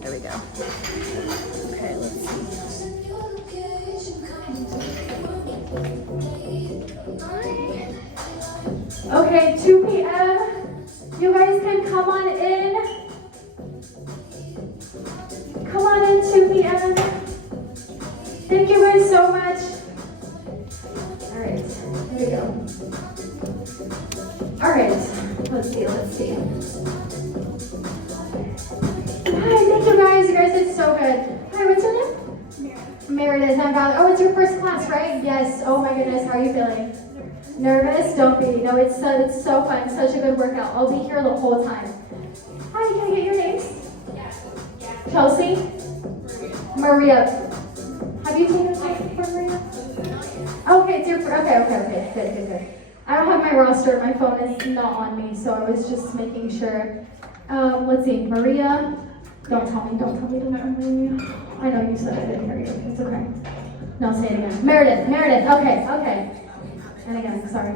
There we go. Okay, let's see. Okay, 2 p.m. You guys can come on in. Come on in, 2 p.m. Thank you guys so much. All right, here we go. All right, let's see. Hi, thank you guys. You guys did so good. Hi, what's your name? Meredith. I'm Valery. Oh, it's your first class, right? Yes. Oh my goodness, how are you feeling? Nervous? Don't be. No, it's so fun. Such a good workout. I'll be here the whole time. Hi, can I get your names? Chelsea? Maria. Have you taken a class before, Maria? Okay, it's your okay. Good. I don't have my roster. My phone is not on me, so I was just making sure. Let's see, Maria. Don't tell me. Maria. I know you said I didn't hear you. It's okay. No, say it again. Meredith. Okay. And again, sorry.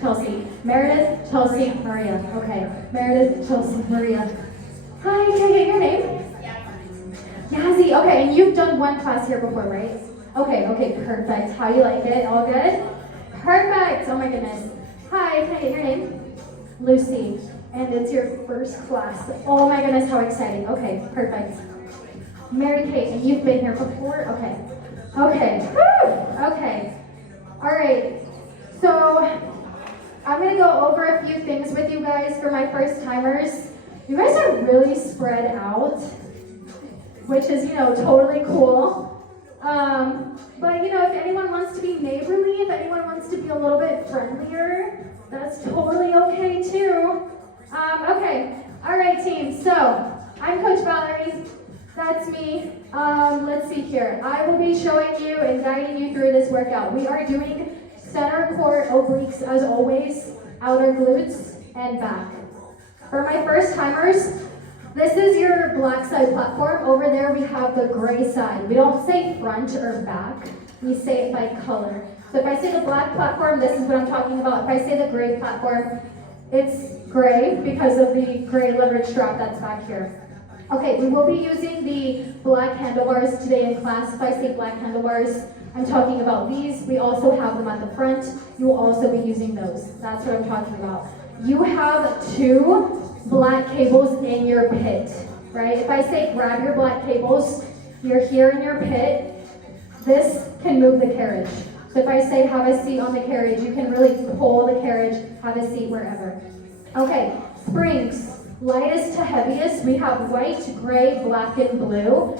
Chelsea. Meredith, Chelsea, Maria. Okay. Meredith, Chelsea, Maria. Hi, can I get your name? Yazzie. Okay, and you've done one class here before, right? Okay, perfect. How do you like it? All good? Perfect. Oh my goodness. Hi, can I get your name? Lucy. And it's your first class. Oh my goodness, how exciting. Okay, perfect. Mary Kate, and you've been here before? Okay. Woo! Okay. All right. So I'm going to go over a few things with you guys for my first timers. You guys are really spread out, which is, totally cool. But, if anyone wants to be neighborly, if anyone wants to be a little bit friendlier, that's totally okay too. Okay. All right, team. So I'm Coach Valery. That's me. Let's see here. I will be showing you and guiding you through this workout. We are doing center core obliques as always, outer glutes, and back. For my first timers, this is your black side platform. Over there we have the gray side. We don't say front or back. We say it by color. So if I say the black platform, this is what I'm talking about. If I say the gray platform, it's gray because of the gray leverage strap that's back here. Okay, we will be using the black handlebars today in class. If I say black handlebars, I'm talking about these. We also have them at the front. You will also be using those. That's what I'm talking about. You have 2 black cables in your pit, right? If I say grab your black cables, you're here in your pit. This can move the carriage. So if I say have a seat on the carriage, you can really pull the carriage, have a seat wherever. Okay, springs. Lightest to heaviest, we have white, gray, black, and blue.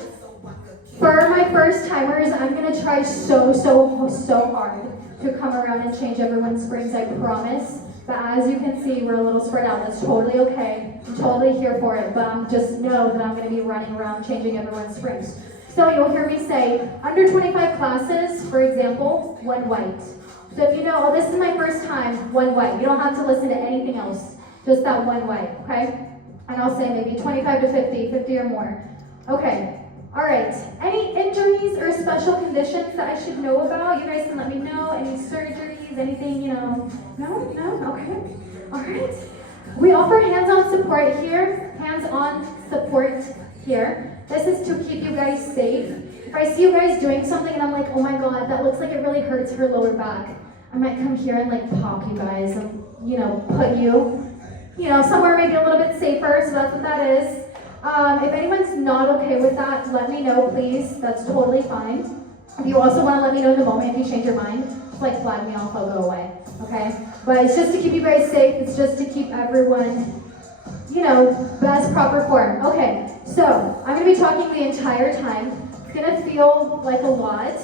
For my first timers, I'm gonna try so hard to come around and change everyone's springs, I promise. But as you can see, we're a little spread out. That's totally okay. I'm totally here for it, but just know that I'm gonna be running around changing everyone's springs. So you'll hear me say, under 25 classes, for example, 1 white. So if you know, oh, this is my first time, 1 white. You don't have to listen to anything else, just that 1 white, okay? And I'll say maybe 25 to 50, 50 or more. Okay, all right. Any injuries or special conditions that I should know about? You guys can let me know. Any surgeries, anything, No? Okay, all right. We offer hands-on support here, This is to keep you guys safe. If I see you guys doing something and I'm like, oh my God, that looks like it really hurts her lower back, I might come here and pop you guys and, put you, somewhere maybe a little bit safer, so that's what that is. If anyone's not okay with that, let me know, please. That's totally fine. If you also want to let me know in the moment if you change your mind, just flag me off, I'll go away, okay? But it's just to keep you guys safe. It's just to keep everyone, best proper form. Okay, so I'm going to be talking the entire time. It's going to feel like a lot.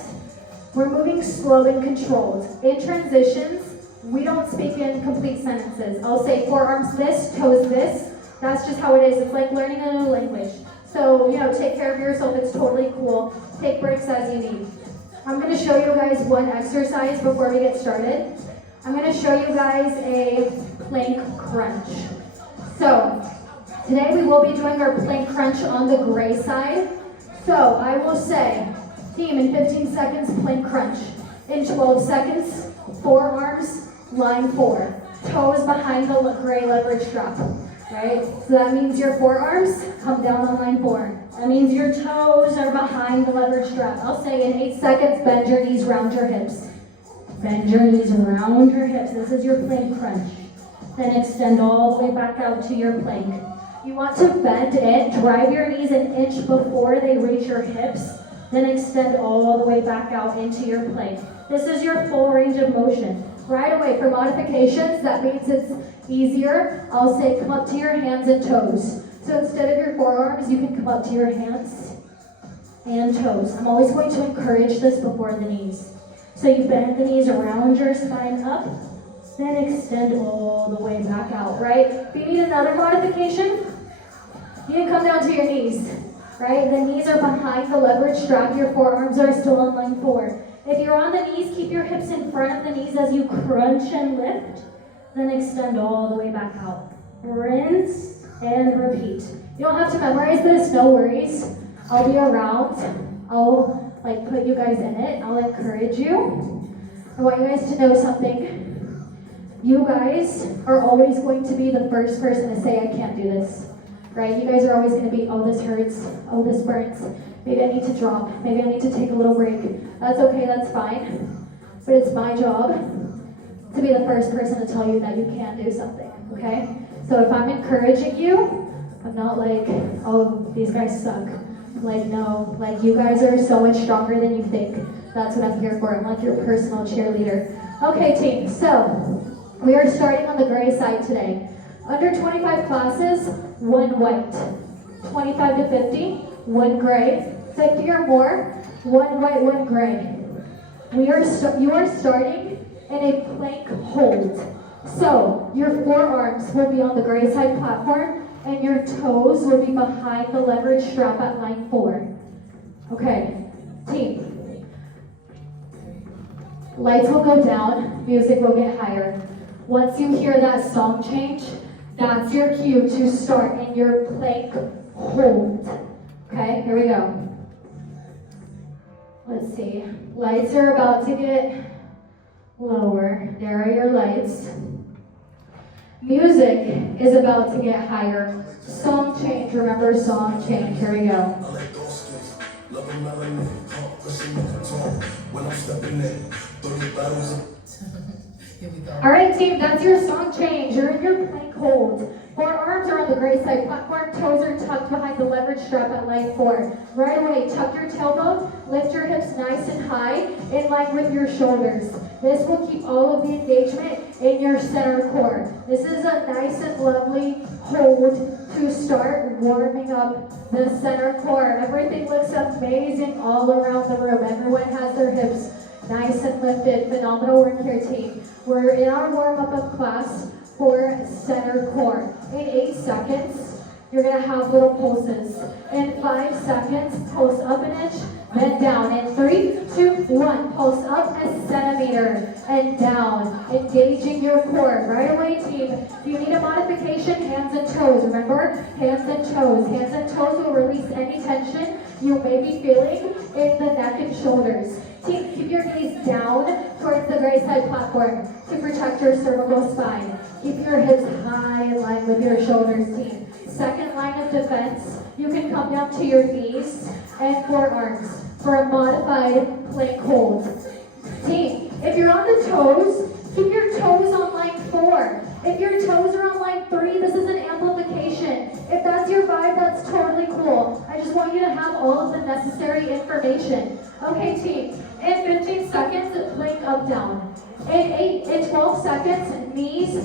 We're moving slow and controlled. In transitions, we don't speak in complete sentences. I'll say forearms this, toes this. That's just how it is. It's like learning a new language. So, take care of yourself. It's totally cool. Take breaks as you need. I'm going to show you guys one exercise before we get started. I'm going to show you guys a plank crunch. So, today we will be doing our plank crunch on the gray side. So, I will say, team, in 15 seconds, plank crunch. In 12 seconds, forearms, line 4. Toes behind the gray leverage strap, right? So that means your forearms come down on line 4. That means your toes are behind the leverage strap. I'll say in 8 seconds, bend your knees, round your hips. Bend your knees, round your hips. This is your plank crunch. Then extend all the way back out to your plank. You want to bend it, drive your knees an inch before they reach your hips, then extend all the way back out into your plank. This is your full range of motion. Right away, for modifications, that means it's easier. I'll say come up to your hands and toes. So instead of your forearms, you can come up to your hands and toes. I'm always going to encourage this before the knees. So you bend the knees around your spine up, then extend all the way back out, right? If you need another modification, you can come down to your knees, right? The knees are behind the leverage strap. Your forearms are still on line 4. If you're on the knees, keep your hips in front of the knees as you crunch and lift, then extend all the way back out. Rinse and repeat. You don't have to memorize this, no worries. I'll be around. I'll put you guys in it. I'll encourage you. I want you guys to know something. You guys are always going to be the first person to say, I can't do this, right? You guys are always going to be, oh, this hurts. Oh, this burns. Maybe I need to drop. Maybe I need to take a little break. That's okay, that's fine. But it's my job to be the first person to tell you that you can do something, okay? So if I'm encouraging you, I'm not like, oh, these guys suck. Like, no, like you guys are so much stronger than you think. That's what I'm here for. I'm like your personal cheerleader. Okay, team, so we are starting on the gray side today. Under 25 classes, 1 white. 25 to 50, 1 gray. 50 or more, 1 white, 1 gray. You are starting in a plank hold. So your forearms will be on the gray side platform and your toes will be behind the leverage strap at line 4. Okay, team. Lights will go down, music will get higher. Once you hear that song change, that's your cue to start in your plank hold. Okay, here we go. Let's see. Lights are about to get lower. There are your lights. Music is about to get higher. Song change, remember song change. Here we go. All right, team, that's your song change. You're in your plank hold. Forearms are on the gray side platform. Toes are tucked behind the leverage strap at line 4. Right away, tuck your tailbone. Lift your hips nice and high, in line with your shoulders. This will keep all of the engagement in your center core. This is a nice and lovely hold to start warming up the center core. Everything looks amazing all around the room. Everyone has their hips nice and lifted. Phenomenal work here, team. We're in our warm-up of class for center core. In 8 seconds, you're going to have little pulses. In 5 seconds, pulse up an inch, then down. In 3, 2, 1, pulse up a centimeter and down. Engaging your core. Right away, team. If you need a modification, hands and toes. Remember, hands and toes. Hands and toes will release any tension you may be feeling in the neck and shoulders. Team, keep your knees down towards the gray side platform to protect your cervical spine. Keep your hips high in line with your shoulders, team. Second line of defense, you can come down to your knees and forearms for a modified plank hold. Team, if you're on the toes, keep your toes on line 4. If your toes are on line 3, this is an amplification. If that's your vibe, that's totally cool. I just want you to have all of the necessary information. Okay, team, in 15 seconds, plank up, down. In 12 seconds, knees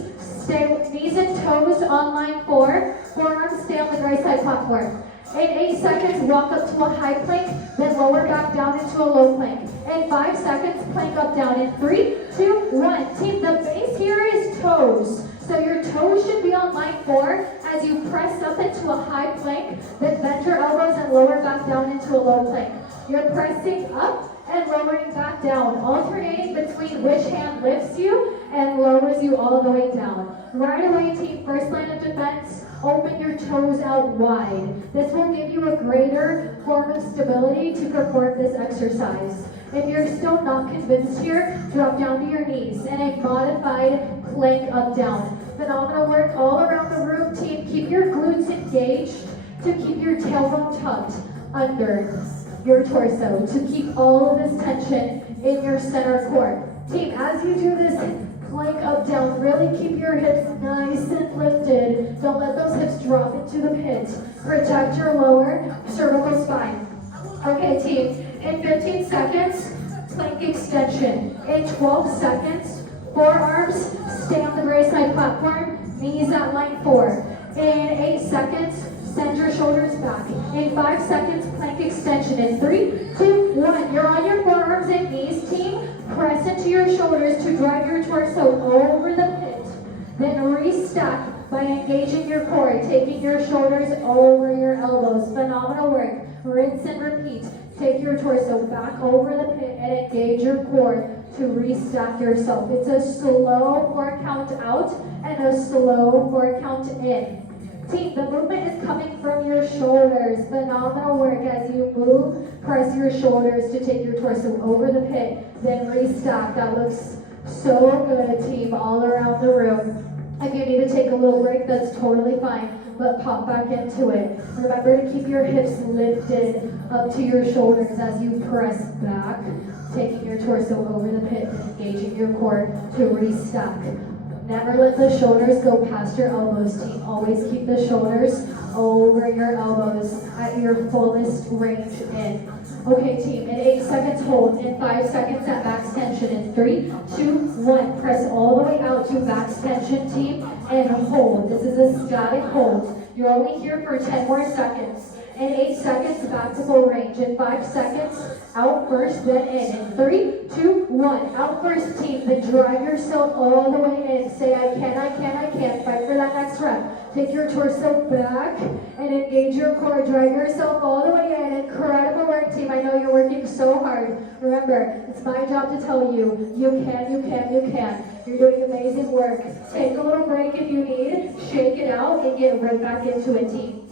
and toes on line 4, forearms stay on the gray side platform. In 8 seconds, walk up to a high plank, then lower back down into a low plank. In 5 seconds, plank up, down. In 3, 2, 1. Team, the base here is toes. So your toes should be on line 4 as you press up into a high plank, then bend your elbows and lower back down into a low plank. You're pressing up and lowering back down, alternating between which hand lifts you and lowers you all the way down. Right away, team, first line of defense, open your toes out wide. This will give you a greater form of stability to perform this exercise. If you're still not convinced here, drop down to your knees in a modified plank up down. Phenomenal work all around the room, team. Keep your glutes engaged to keep your tailbone tucked. under your torso to keep all of this tension in your center core. Team, as you do this plank up down, really keep your hips nice and lifted. Don't let those hips drop into the pit. Protect your lower cervical spine. Okay, team, in 15 seconds, plank extension. In 12 seconds, forearms stay on the right side platform, knees at line 4. In 8 seconds, send your shoulders back. In 5 seconds, plank extension. In 3, 2, 1. You're on your forearms and knees, team. Press into your shoulders to drive your torso over the pit. Then restack by engaging your core, taking your shoulders over your elbows. Phenomenal work. Rinse and repeat. Take your torso back over the pit and engage your core to restack yourself. It's a slow 4 count out and a slow 4 count in. Team, the movement is coming from your shoulders. Phenomenal work as you move. Press your shoulders to take your torso over the pit, then restack. That looks so good, team, all around the room. If you need to take a little break, that's totally fine, but pop back into it. Remember to keep your hips lifted up to your shoulders as you press back, taking your torso over the pit and engaging your core to restack. Never let the shoulders go past your elbows, team. Always keep the shoulders over your elbows at your fullest range in. Okay, team, in 8 seconds, hold. In 5 seconds, at max tension. In 3, 2, 1. Press all the way out to max tension, team, and hold. This is a static hold. You're only here for 10 more seconds. In 8 seconds, back to full range. In 5 seconds, out first, then in. In 3, 2, 1. Out first, team. Then drive yourself all the way in. Say, I can, I can, I can. Fight for that next rep. Take your torso back and engage your core. Drive yourself all the way in. Incredible work, team. I know you're working so hard. Remember, it's my job to tell you, you can, you can, you can. You're doing amazing work. Take a little break if you need. Shake it out and get right back into it, team.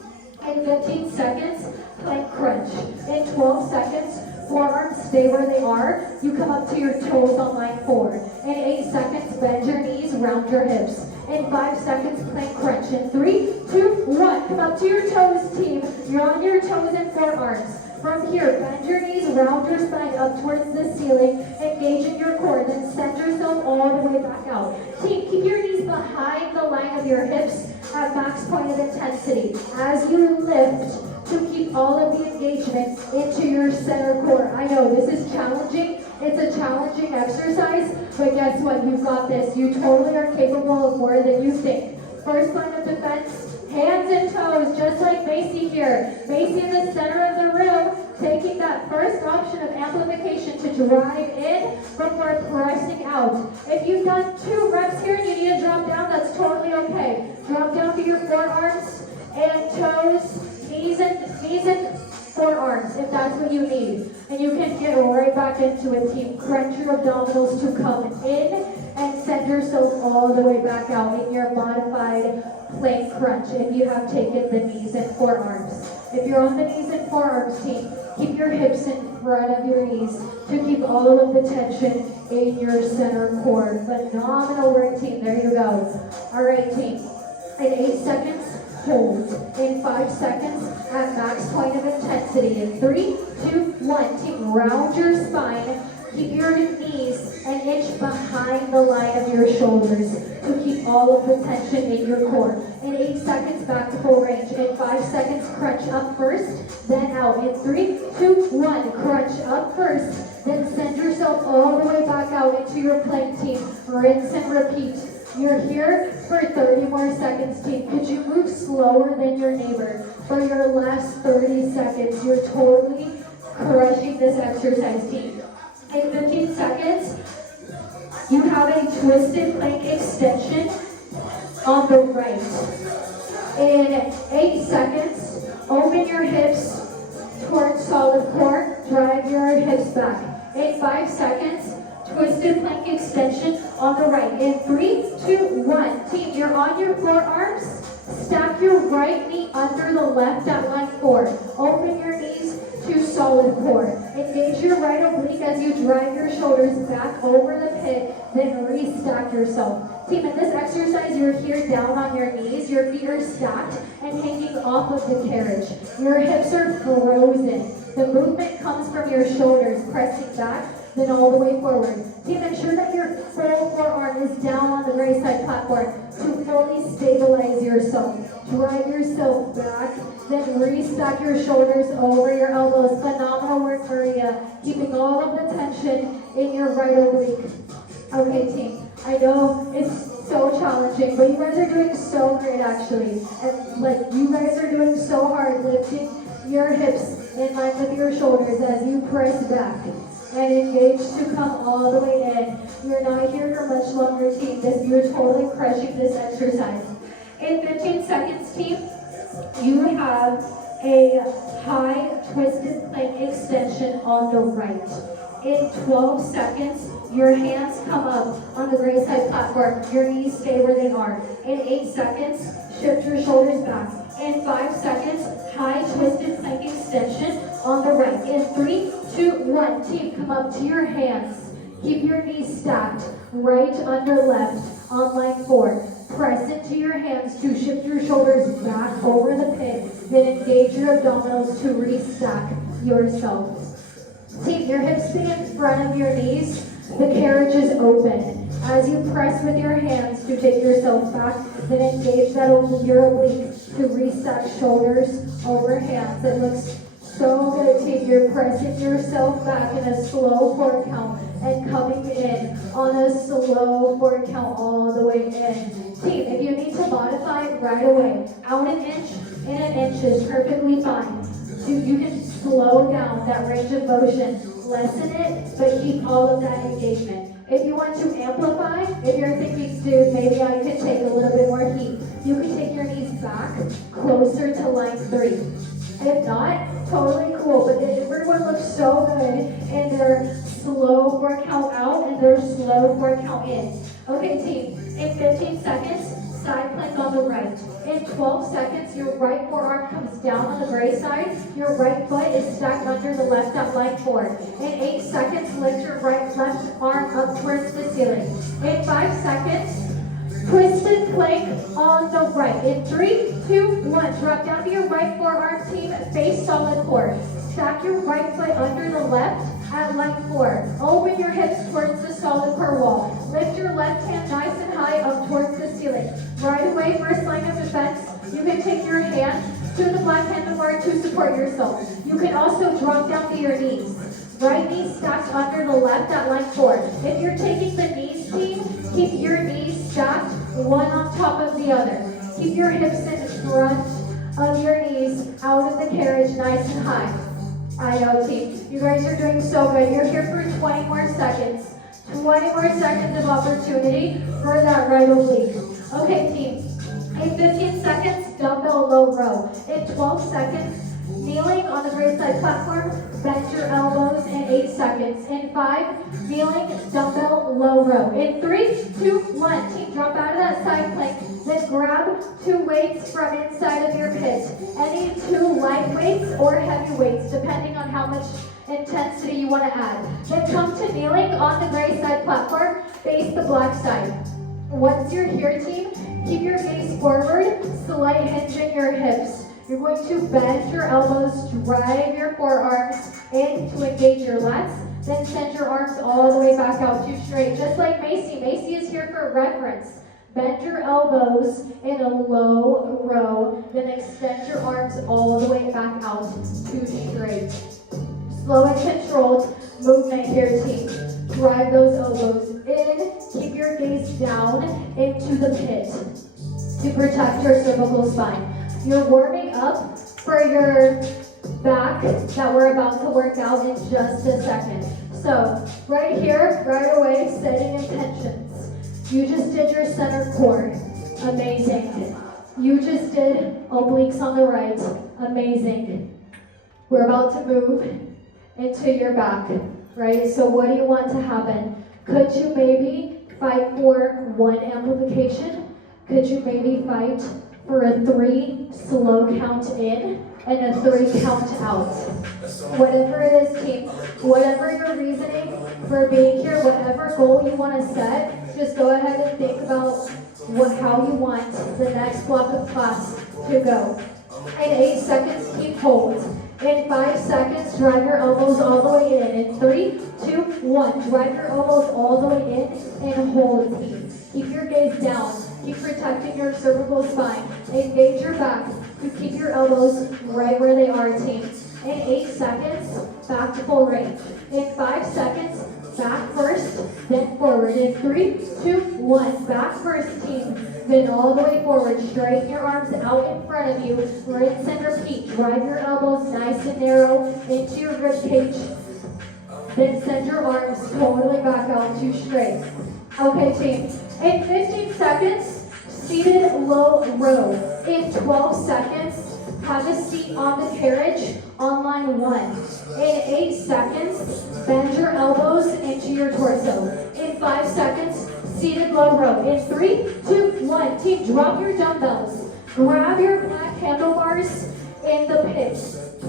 In 15 seconds, plank crunch. In 12 seconds, forearms stay where they are. You come up to your toes on line 4. In 8 seconds, bend your knees, round your hips. In 5 seconds, plank crunch. In 3, 2, 1. Come up to your toes, team. You're on your toes and forearms. From here, bend your knees, round your spine up towards the ceiling, engaging your core. Then send yourself all the way back out. Team, keep your knees behind the line of your hips at max point of intensity. As you lift, to keep all of the engagement into your center core. I know this is challenging. It's a challenging exercise, but guess what? You've got this. You totally are capable of more than you think. First line of defense, hands and toes, just like Macy here. Macy in the center of the room, taking that first option of amplification to drive in before pressing out. If you've done 2 reps here and you need to drop down, that's totally okay. Drop down to your forearms and toes, knees and forearms, if that's what you need. And you can get right back into it, team. Crunch your abdominals to come in and send yourself all the way back out in your modified plank crunch if you have taken the knees and forearms. If you're on the knees and forearms, team, keep your hips in front of your knees to keep all of the tension in your center core. Phenomenal work, team. There you go. All right, team. In 8 seconds, hold. In 5 seconds, at max point of intensity. In 3, 2, 1. Team, round your spine. Keep your knees an inch behind the line of your shoulders to keep all of the tension in your core. In 8 seconds, back to full range. In 5 seconds, crunch up first, then out. In 3, 2, 1. Crunch up first, then send yourself all the way back out into your plank, team. Rinse and repeat. You're here for 30 more seconds, team. Could you move slower than your neighbor for your last 30 seconds? You're totally crushing this exercise, team. In 15 seconds, you have a twisted plank extension on the right. In 8 seconds, open your hips towards solid core. Drive your hips back. In 5 seconds, twisted plank extension on the right. In 3, 2, 1. Team, you're on your forearms. Stack your right knee under the left at line 4. Open your knees to solid core. Engage your right oblique as you drive your shoulders back over the pit, then restack yourself. Team, in this exercise, you're here down on your knees, your feet are stacked and hanging off of the carriage. Your hips are frozen. The movement comes from your shoulders, pressing back, then all the way forward. Team, ensure that your full forearm is down on the right side platform to fully stabilize yourself. Drive yourself back, then restack your shoulders over your elbows. Phenomenal work, Maria. Keeping all of the tension in your right oblique. Okay, team, I know it's so challenging, but you guys are doing so great, actually. And you guys are doing so hard, lifting your hips in line with your shoulders as you press back and engage to come all the way in. You're not here for much longer, team. You're totally crushing this exercise. In 15 seconds, team, you have a high twisted plank extension on the right. In 12 seconds, your hands come up on the right side platform. Your knees stay where they are. In 8 seconds, shift your shoulders back. In 5 seconds, high twisted plank extension on the right. In 3, 2, 1, team, come up to your hands. Keep your knees stacked, right under left on line 4. Press into your hands to shift your shoulders back over the pit. Then engage your abdominals to restack yourself. Keep your hips be in front of your knees. The carriage is open. As you press with your hands to take yourself back, then engage your oblique to restack shoulders over hands. It looks so good, team. You're pressing yourself back in a slow 4 count and coming in on a slow 4 count all the way in. Team, if you need to modify right away, out an inch and an inch is perfectly fine. So you can slow down that range of motion, lessen it, but keep all of that engagement. If you want to amplify, if you're thinking, dude, maybe I could take a little bit more heat, you can take your knees back closer to line 3. If not, totally cool, but everyone looks so good in their slow 4 count out and their slow 4 count in. Okay, team, in 15 seconds, side plank on the right. In 12 seconds, your right forearm comes down on the right side. Your right foot is stacked under the left at line 4. In 8 seconds, lift your left arm up towards the ceiling. In 5 seconds, twisted plank on the right. In 3, 2, 1, drop down to your right forearm, team, face solid core. Stack your right foot under the left at line 4. Open your hips towards the solid core wall. Lift your left hand nice and high up towards the ceiling. Right away, first line of defense, you can take your hand to the black handlebar to support yourself. You can also drop down to your knees. Right knee stacked under the left at line 4. If you're taking the knees, team, keep your knees stacked one on top of the other. Keep your hips in front of your knees, out of the carriage, nice and high. I know, team. You guys are doing so good. You're here for 20 more seconds. 20 more seconds of opportunity for that right oblique. Okay, team. In 15 seconds, dumbbell low row. In 12 seconds, kneeling on the right side platform, bend your elbows in 8 seconds. In 5, kneeling, dumbbell low row. In 3, 2, 1, team, drop out of that side plank. Then grab 2 weights from inside of your pit. Any 2 light weights or heavy weights, depending on how much intensity you want to add. Then come to kneeling on the gray side platform, face the black side. Once you're here, team, keep your gaze forward, slight hinge in your hips. You're going to bend your elbows, drive your forearms in to engage your lats, then send your arms all the way back out to straight, just like Macy. Macy is here for reference. Bend your elbows in a low row, then extend your arms all the way back out to straight. Slow and controlled movement here, team. Drive those elbows in, keep your gaze down into the pit to protect your cervical spine. You're warming up for your back that we're about to work out in just a second. So, right here, right away, setting intentions. You just did your center core. Amazing. You just did obliques on the right. Amazing. We're about to move into your back, right? So what do you want to happen? Could you maybe fight for 1 amplification? Could you maybe fight for a 3 slow count in and a 3 count out? Whatever it is, team, whatever your reasoning for being here, whatever goal you want to set, just go ahead and think about how you want the next block of class to go. In 8 seconds, keep hold. In 5 seconds, drive your elbows all the way in. In 3, 2, 1, drive your elbows all the way in and hold, team. Keep your gaze down. Keep protecting your cervical spine. Engage your back. You keep your elbows right where they are, team. In 8 seconds, back to full range. In 5 seconds, back first, then forward. In 3, 2, 1, back first, team. Then all the way forward. Straighten your arms out in front of you. Rinse and repeat. Drive your elbows nice and narrow into your rib cage. Then send your arms totally back out to straight. Okay, team. In 15 seconds, seated low row. In 12 seconds, have a seat on the carriage on line 1. In 8 seconds, bend your elbows into your torso. In 5 seconds, seated low row. In 3, 2, 1, team, drop your dumbbells. Grab your back handlebars in the pit.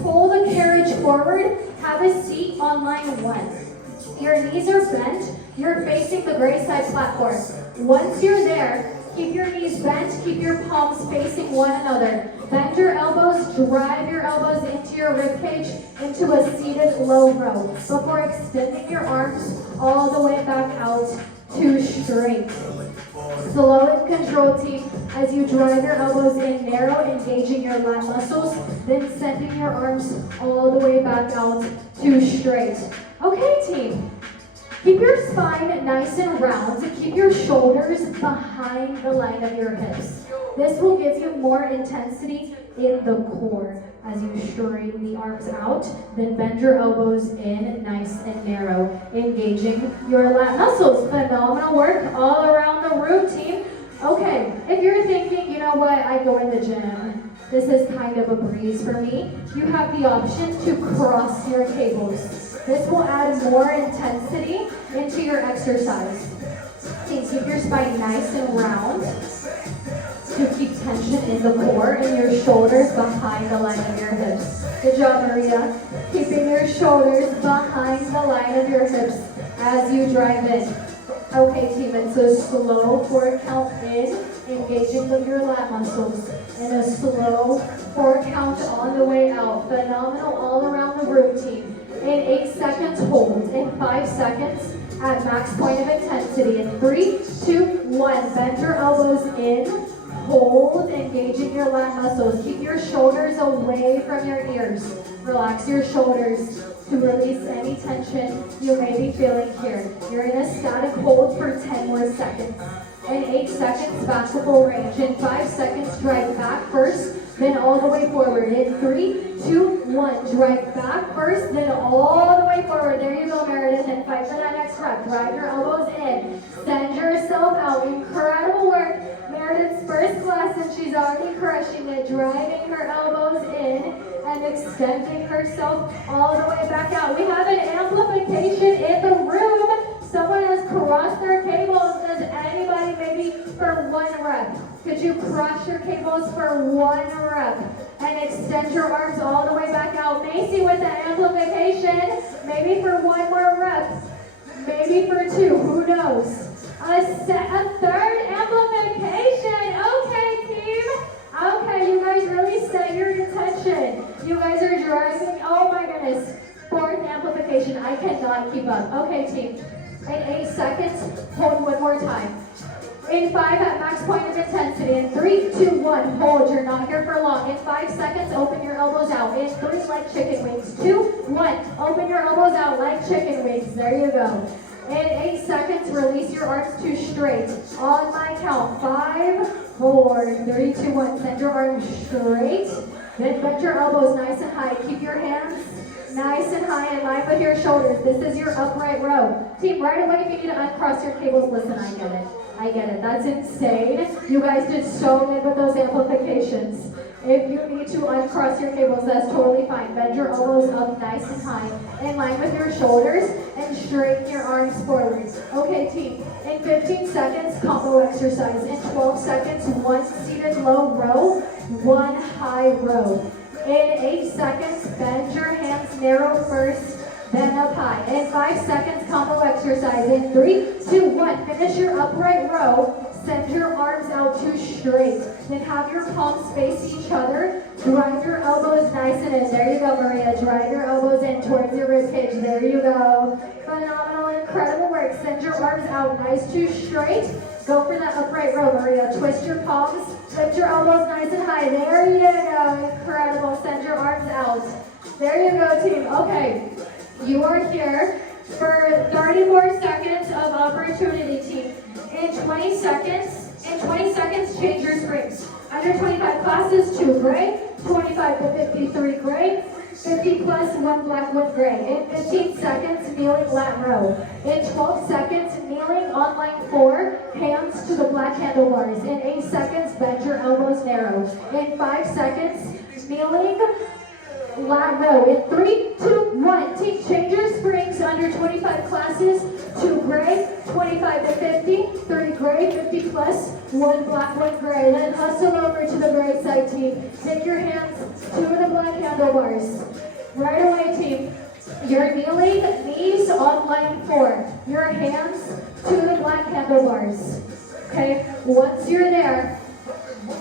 Pull the carriage forward. Have a seat on line 1. Your knees are bent. You're facing the gray side platform. Once you're there, keep your knees bent, keep your palms facing one another. Bend your elbows, drive your elbows into your ribcage, into a seated low row, before extending your arms all the way back out to straight. Slow and controlled, team, as you drive your elbows in narrow, engaging your lat muscles, then sending your arms all the way back out to straight. Okay, team. Keep your spine nice and round and keep your shoulders behind the line of your hips. This will give you more intensity in the core as you straighten the arms out. Then bend your elbows in nice and narrow, engaging your lat muscles. Phenomenal work all around the room, team. Okay, if you're thinking, you know what, I go in the gym, this is kind of a breeze for me, you have the option to cross your cables. This will add more intensity into your exercise. Keep your spine nice and round to keep tension in the core and your shoulders behind the line of your hips. Good job, Maria. Keeping your shoulders behind the line of your hips as you drive in. Okay, team, it's a slow 4 count in, engaging with your lat muscles, and a slow 4 count on the way out. Phenomenal all around the room, team. In 8 seconds, hold. In 5 seconds, at max point of intensity. In 3, 2, 1, bend your elbows in, hold, engaging your lat muscles. Keep your shoulders away from your ears. Relax your shoulders to release any tension you may be feeling here. You're in a static hold for 10 more seconds. In 8 seconds, back to full range. In 5 seconds, drive back first, then all the way forward. In 3, 2, 1, drive back first, then all the way forward. There you go, Meredith, and fight for that next rep. Drive your elbows in. Send yourself out. Incredible work. Meredith's first class, and she's already crushing it. Driving her elbows in and extending herself all the way back out. We have an amplification in the room. Someone has crossed their cables. Does anybody maybe for 1 rep? Could you cross your cables for 1 rep and extend your arms all the way back out? Macy with the amplification. Maybe for 1 more rep. Maybe for 2. Who knows? A third amplification. Okay, team. Okay, you guys really set your intention. You guys are driving. Oh my goodness. 4th amplification. I cannot keep up. Okay, team. In 8 seconds, hold 1 more time. In 5, at max point of intensity. In 3, 2, 1, hold. You're not here for long. In 5 seconds, open your elbows out. In 3, like chicken wings. 2, 1, open your elbows out like chicken wings. There you go. In 8 seconds, release your arms to straight. On my count, 5, 4, 3, 2, 1. Send your arms straight. Then bend your elbows nice and high. Keep your hands nice and high in line with your shoulders. This is your upright row. Team, right away, if you need to uncross your cables, listen, I get it. I get it. That's insane. You guys did so good with those amplifications. If you need to uncross your cables, that's totally fine. Bend your elbows up nice and high in line with your shoulders and straighten your arms forward. Okay, team. In 15 seconds, combo exercise. In 12 seconds, 1 seated low row, 1 high row. In 8 seconds, bend your hands narrow first, then up high. In 5 seconds, combo exercise. In 3, 2, 1, finish your upright row. Send your arms out to straight. Then have your palms face each other. Drive your elbows nice and in. There you go, Maria. Drive your elbows in towards your rib cage. There you go. Phenomenal, incredible work. Send your arms out nice to straight. Go for that upright row, Maria. Twist your palms. Lift your elbows nice and high. There you go. Incredible. Send your arms out. There you go, team. Okay. You are here for 30 more seconds of opportunity, team. In 20 seconds, change your springs. Under 25 classes, 2 gray. 25 to 53 gray. 50 plus, 1 black, 1 gray. In 15 seconds, kneeling lat row. In 12 seconds, kneeling on line 4, hands to the black handlebars. In 8 seconds, bend your elbows narrow. In 5 seconds, kneeling lat row. In 3, 2, 1. Team, change your springs. Under 25 classes, 2 gray, 25 to 50, 3 gray, 50 plus, 1 black, 1 gray. Then hustle over to the right side, team. Take your hands to the black handlebars. Right away, team. You're kneeling, knees on line 4. Your hands to the black handlebars. Okay, once you're there,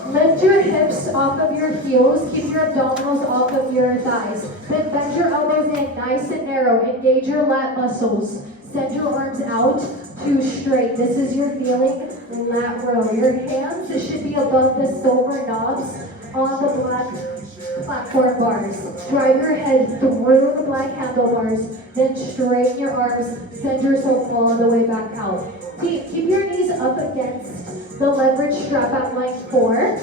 lift your hips off of your heels. Keep your abdominals off of your thighs. Then bend your elbows in nice and narrow. Engage your lat muscles. Send your arms out to straight. This is your kneeling lat row. Your hands should be above the silver knobs on the black platform bars. Drive your head through the black handlebars. Then straighten your arms. Send yourself all the way back out. Keep your knees up against the leverage strap at line 4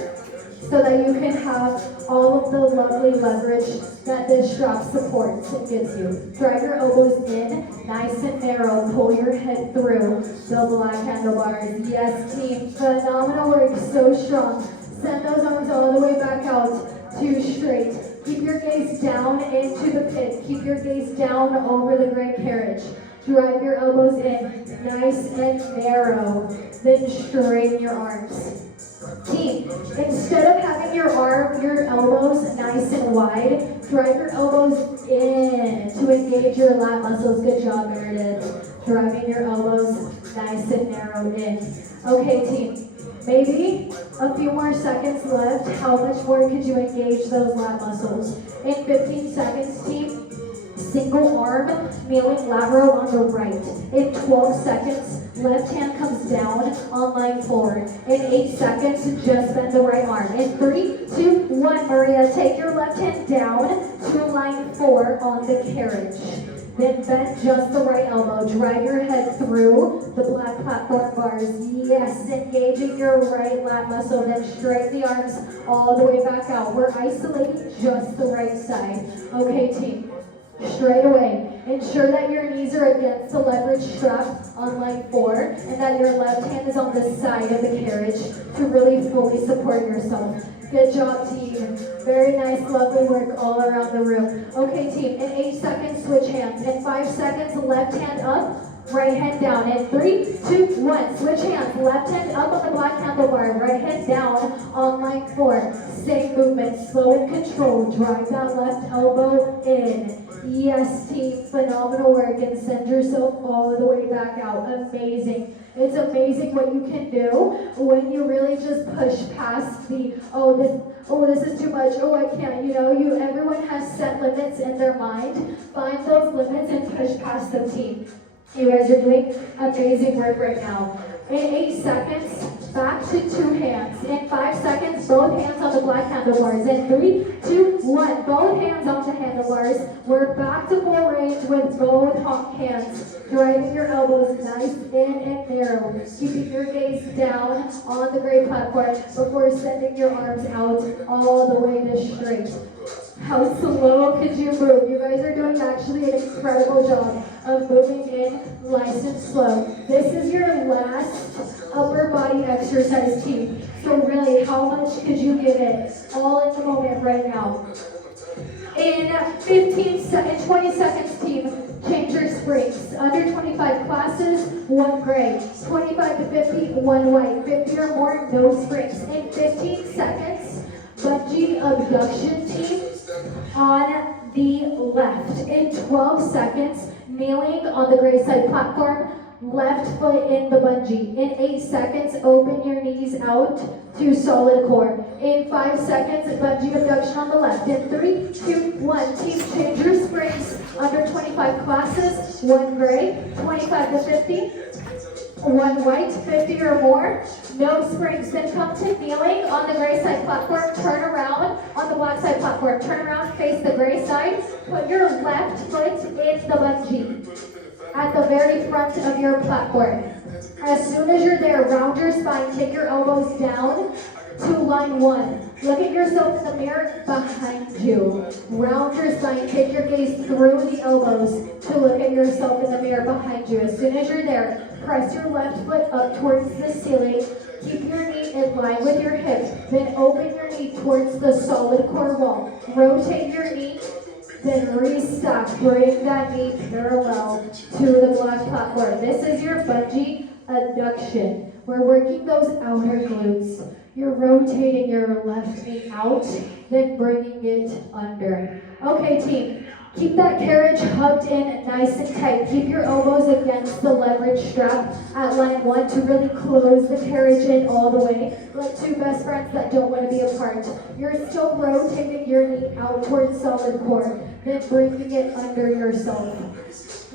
so that you can have all of the lovely leverage that this strap supports and gives you. Drive your elbows in, nice and narrow. Pull your head through the black handlebars. Yes, team. Phenomenal work. So strong. Send those arms all the way back out to straight. Keep your gaze down into the pit. Keep your gaze down over the gray carriage. Drive your elbows in, nice and narrow. Then straighten your arms. Team, instead of having your elbows nice and wide, drive your elbows in to engage your lat muscles. Good job, Meredith. Driving your elbows nice and narrow in. Okay, team. Maybe a few more seconds left. How much more could you engage those lat muscles? In 15 seconds, team, single arm, kneeling lat row on the right. In 12 seconds, left hand comes down on line 4. In 8 seconds, just bend the right arm. In 3, 2, 1, Maria, take your left hand down to line 4 on the carriage. Then bend just the right elbow. Drive your head through the black platform bars. Yes, engaging your right lat muscle. Then straighten the arms all the way back out. We're isolating just the right side. Okay, team. Straight away. Ensure that your knees are against the leverage strap on line 4 and that your left hand is on the side of the carriage to really fully support yourself. Good job, team. Very nice, lovely work all around the room. Okay, team, in 8 seconds, switch hands. In 5 seconds, left hand up, right hand down. In 3, 2, 1, switch hands. Left hand up on the black handlebar, right hand down on line 4. Same movement, slow and controlled. Drive that left elbow in. Yes, team, phenomenal work, and send yourself all the way back out. Amazing. It's amazing what you can do when you really just push past the, this is too much, I can't, everyone has set limits in their mind. Find those limits and push past them, team. You guys are doing amazing work right now. In 8 seconds, back to 2 hands. In 5 seconds, both hands on the black handlebars. In 3, 2, 1, both hands on the handlebars. We're back to full range with both hands. Driving your elbows nice in and narrow. Keeping your gaze down on the gray platform before sending your arms out all the way to straight. How slow could you move? You guys are doing actually an incredible job of moving in nice and slow. This is your last upper body exercise, team. So really, how much could you give it? All in the moment right now. In 20 seconds, team, change your springs. Under 25 classes, 1 gray. 25 to 50, 1 white. 50 or more, no springs. In 15 seconds, bungee abduction, team, on the left. In 12 seconds, kneeling on the gray side platform, left foot in the bungee. In 8 seconds, open your knees out to solid core. In 5 seconds, bungee abduction on the left. In 3, 2, 1, team change your springs. Under 25 classes, 1 gray, 25 to 50. 1 white, 50 or more. No springs. Then come to kneeling on the gray side platform. Turn around on the black side platform. Turn around, face the gray side. Put your left foot in the bungee at the very front of your platform. As soon as you're there, round your spine. Take your elbows down to line 1. Look at yourself in the mirror behind you. Round your spine. Take your gaze through the elbows to look at yourself in the mirror behind you. As soon as you're there, press your left foot up towards the ceiling. Keep your knee in line with your hip. Then open your knee towards the solid core wall. Rotate your knee. Then restock. Bring that knee parallel to the black platform. This is your bungee abduction. We're working those outer glutes. You're rotating your left knee out, then bringing it under. Okay, team. Keep that carriage hugged in nice and tight. Keep your elbows against the leverage strap at line 1 to really close the carriage in all the way, like two best friends that don't want to be apart. You're still rotating your knee out towards solid core, then bringing it under yourself.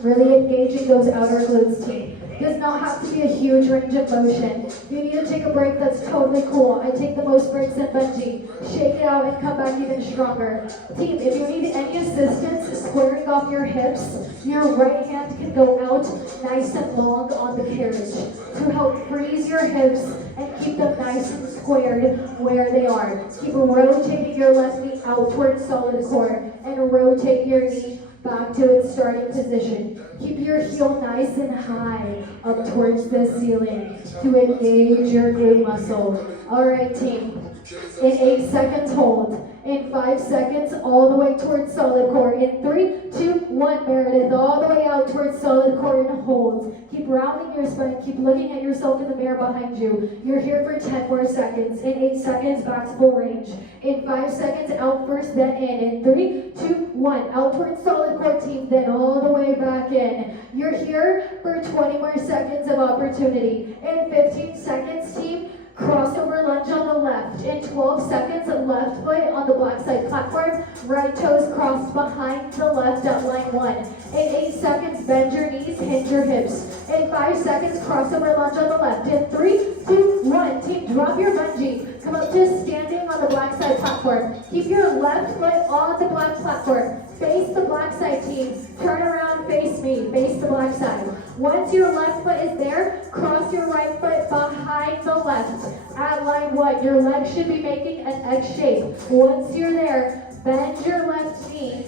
Really engaging those outer glutes, team. Does not have to be a huge range of motion. If you need to take a break, that's totally cool. I take the most breaks in bungee. Shake it out and come back even stronger. Team, if you need any assistance squaring off your hips, your right hand can go out nice and long on the carriage to help freeze your hips and keep them nice and squared where they are. Keep rotating your left knee out towards solid core and rotate your knee back to its starting position. Keep your heel nice and high up towards the ceiling to engage your glute muscle. All right, team. In 8 seconds, hold. In 5 seconds, all the way towards solid core. In 3, 2, 1, Meredith, all the way out towards solid core and hold. Keep rounding your spine. Keep looking at yourself in the mirror behind you. You're here for 10 more seconds. In 8 seconds, back to full range. In 5 seconds, out first, then in. In 3, 2, 1, out towards solid core, team, then all the way back in. You're here for 20 more seconds of opportunity. In 15 seconds, team, crossover lunge on the left. In 12 seconds, left foot on the black side platform. Right toes crossed behind the left at line 1. In 8 seconds, bend your knees, hinge your hips. In 5 seconds, crossover lunge on the left. In 3, 2, 1, team, drop your bungee. Come up to standing on the black side platform. Keep your left foot on the black platform. Face the black side, team. Turn around, face me. Face the black side. Once your left foot is there, cross your right foot behind the left. At line 1, your legs should be making an X shape. Once you're there, bend your left knee.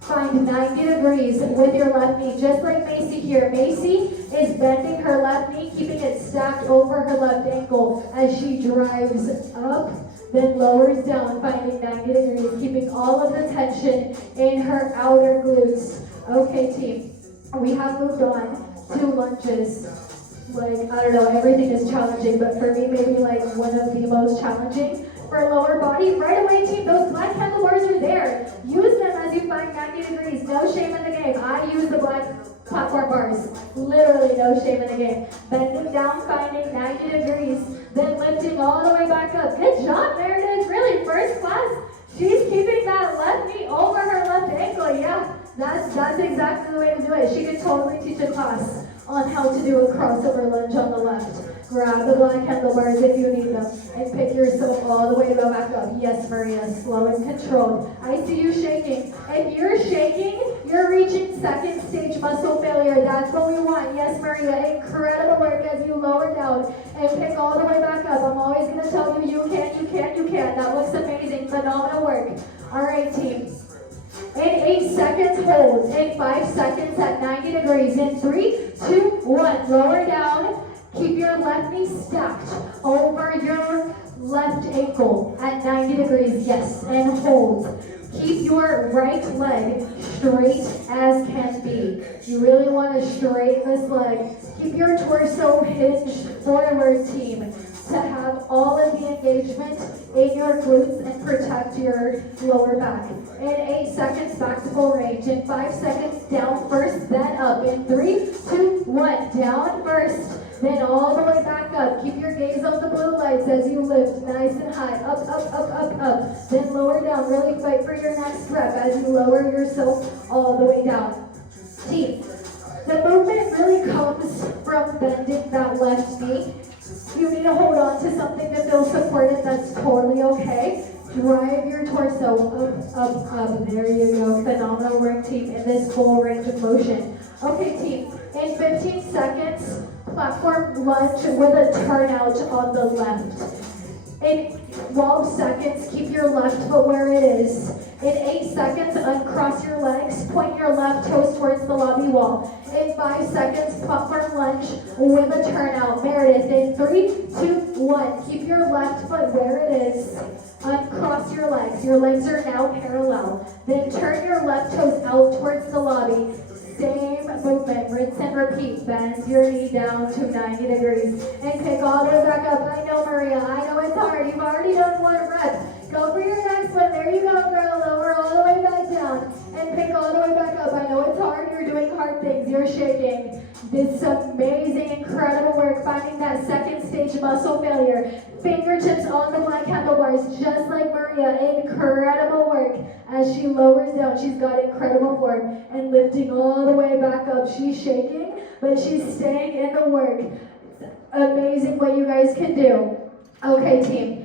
Find 90 degrees with your left knee, just like Macy here. Macy is bending her left knee, keeping it stacked over her left ankle as she drives up, then lowers down, finding 90 degrees, keeping all of the tension in her outer glutes. Okay, team, we have moved on to lunges. Like, I don't know, everything is challenging, but for me, maybe like one of the most challenging. For lower body, right away, team, those black handlebars are there. Use them as you find 90 degrees. No shame in the game. I use the black platform bars. Literally no shame in the game. Bending down, finding 90 degrees, then lifting all the way back up. Good job, Meredith. Really, first class. She's keeping that left knee over her left ankle. Yeah, that's exactly the way to do it. She could totally teach a class on how to do a crossover lunge on the left. Grab the black handlebars if you need them and pick yourself all the way to go back up. Yes, Maria, slow and controlled. I see you shaking. If you're shaking, you're reaching second stage muscle failure. That's what we want. Yes, Maria, incredible work as you lower down and pick all the way back up. I'm always going to tell you, you can, you can, you can. That looks amazing. Phenomenal work. All right, team. In 8 seconds, hold. In 5 seconds at 90 degrees. In 3, 2, 1, lower down. Keep your left knee stacked over your left ankle at 90 degrees. Yes, and hold. Keep your right leg straight as can be. You really want to straighten this leg. Keep your torso hinged forward, team. to have all of the engagement in your glutes and protect your lower back. In 8 seconds, back to full range. In 5 seconds, down first, then up. In 3, 2, 1, down first, then all the way back up. Keep your gaze on the blue lights as you lift nice and high. Up, up, up, up, up. Then lower down. Really fight for your next rep as you lower yourself all the way down. Team, the movement really comes from bending that left knee. You need to hold on to something to feel supported. That's totally okay. Drive your torso up, up, up. There you go. Phenomenal work, team, in this full range of motion. Okay, team, in 15 seconds, platform lunge with a turnout on the left. In 12 seconds, keep your left foot where it is. In 8 seconds, uncross your legs, point your left toes towards the lobby wall. In 5 seconds, platform lunge with a turnout. Meredith, in 3, 2, 1, keep your left foot where it is. Uncross your legs. Your legs are now parallel. Then turn your left toes out towards the lobby. Same movement, rinse and repeat. Bend your knee down to 90 degrees. And pick all the way back up. I know, Maria, I know it's hard. You've already done 1 rep. Go for your next one. There you go, girl. Lower all the way back down. And pick all the way back up. I know it's hard. You're doing hard things. You're shaking. This amazing, incredible work. Finding that second stage muscle failure. Fingertips on the black handlebars, just like Maria. Incredible work. As she lowers down, she's got incredible form. And lifting all the way back up. She's shaking, but she's staying in the work. It's amazing what you guys can do. Okay, team.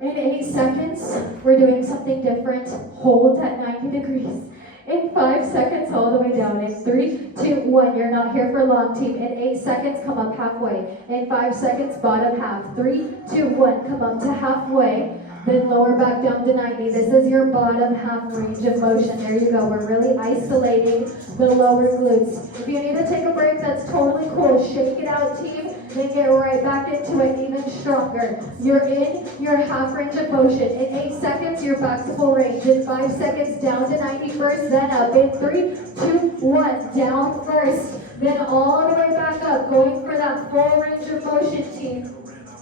In 8 seconds, we're doing something different. Hold at 90 degrees. In 5 seconds, all the way down. In 3, 2, 1, you're not here for long, team. In 8 seconds, come up halfway. In 5 seconds, bottom half. 3, 2, 1, come up to halfway. Then lower back down to 90. This is your bottom half range of motion. There you go. We're really isolating the lower glutes. If you need to take a break, that's totally cool. Shake it out, team. Then get right back into it even stronger. You're in your half range of motion. In 8 seconds, you're back to full range. In 5 seconds, down to 90 first, then up. In 3, 2, 1, down first. Then all the way back up, going for that full range of motion, team.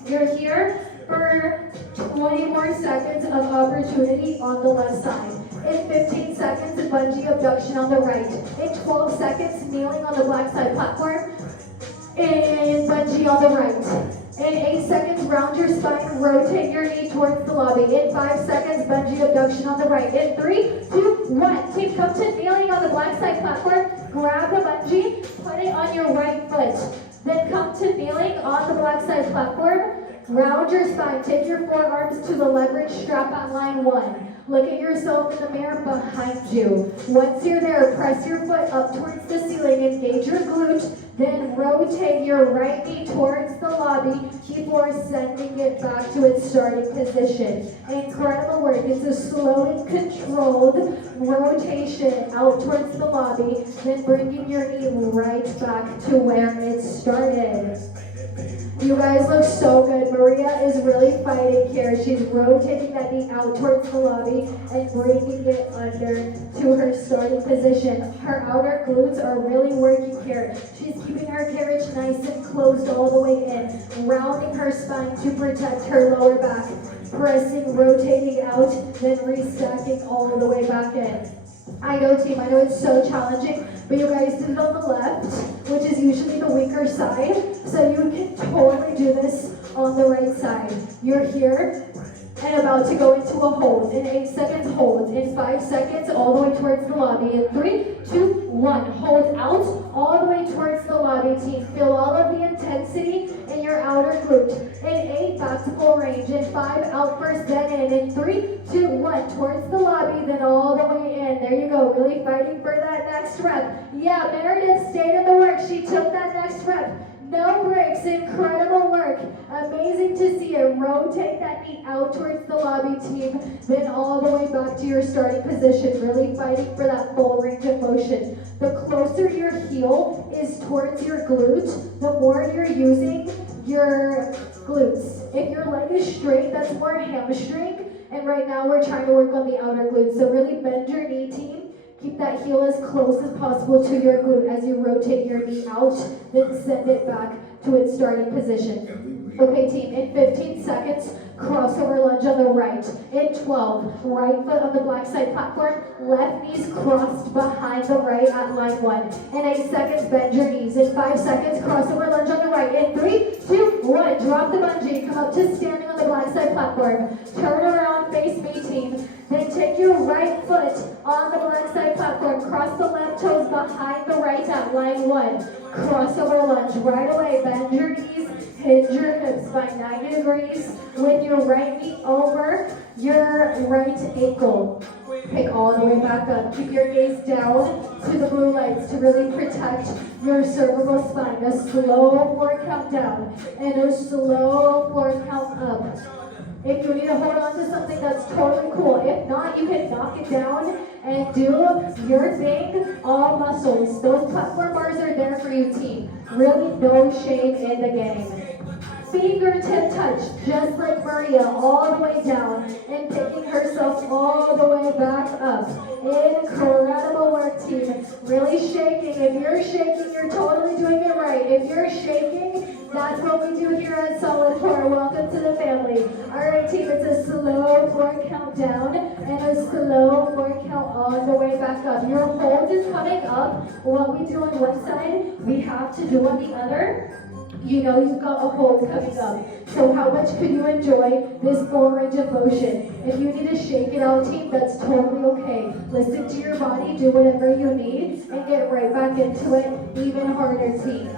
You're here for 20 more seconds of opportunity on the left side. In 15 seconds, bungee abduction on the right. In 12 seconds, kneeling on the black side platform. And bungee on the right. In 8 seconds, round your spine, rotate your knee towards the lobby. In 5 seconds, bungee abduction on the right. In 3, 2, 1, team, come to kneeling on the black side platform. Grab the bungee, put it on your right foot. Then come to kneeling on the black side platform. Round your spine, take your forearms to the leverage strap at line 1. Look at yourself in the mirror behind you. Once you're there, press your foot up towards the ceiling, engage your glute, then rotate your right knee towards the lobby before sending it back to its starting position. Incredible work. It's a slow and controlled rotation out towards the lobby, then bringing your knee right back to where it started. You guys look so good. Maria is really fighting here. She's rotating that knee out towards the lobby and bringing it under to her starting position. Her outer glutes are really working here. She's keeping her carriage nice and closed all the way in, rounding her spine to protect her lower back. Pressing, rotating out, then restacking all the way back in. I know, team, I know it's so challenging, but you guys did it on the left, which is usually the weaker side, so you can totally do this on the right side. You're here and about to go into a hold. In 8 seconds, hold. In 5 seconds, all the way towards the lobby. In 3, 2, 1, hold out all the way towards the lobby, team. Feel all of the intensity in your outer glute. In 8, back to full range. In 5, out first, then in. In 3, 2, 1, towards the lobby, then all the way in. There you go, really fighting for that next rep. Yeah, Meredith stayed in the work. She took that next rep. No breaks, incredible work. Amazing to see it. Rotate that knee out towards the lobby, team. Then all the way back to your starting position. Really fighting for that full range of motion. The closer your heel is towards your glute, the more you're using your glutes. If your leg is straight, that's more hamstring. And right now we're trying to work on the outer glutes. So really bend your knee, team. Keep that heel as close as possible to your glute as you rotate your knee out, then send it back to its starting position. Okay, team, in 15 seconds, crossover lunge on the right. In 12, right foot on the black side platform, left knees crossed behind the right at line 1. In 8 seconds, bend your knees. In 5 seconds, crossover lunge on the right. In 3, 2, 1, drop the bungee. Come up to standing on the black side platform. Turn around, face me, team. Then take your right foot on the black side platform. Cross the left toes behind the right at line 1. Crossover lunge right away. Bend your knees. Hinge your hips by 90 degrees with your right knee over your right ankle. Pick all the way back up. Keep your gaze down to the blue lights to really protect your cervical spine. A slow 4 count down and a slow 4 count up. If you need to hold on to something, that's totally cool. If not, you can knock it down and do your thing, all muscles. Those platform bars are there for you, team. Really no shame in the game. Fingertip touch, just like Maria, all the way down and picking herself all the way back up. Incredible work, team. Really shaking. If you're shaking, you're totally doing it right. If you're shaking, that's what we do here at Solid Core. Welcome to the family. All right, team, it's a slow 4 count down and a slow 4 count all the way back up. Your hold is coming up. What we do on one side, we have to do on the other. You know you've got a hold coming up. So how much could you enjoy this full range of motion? If you need to shake it out, team, that's totally okay. Listen to your body, do whatever you need, and get right back into it even harder, team.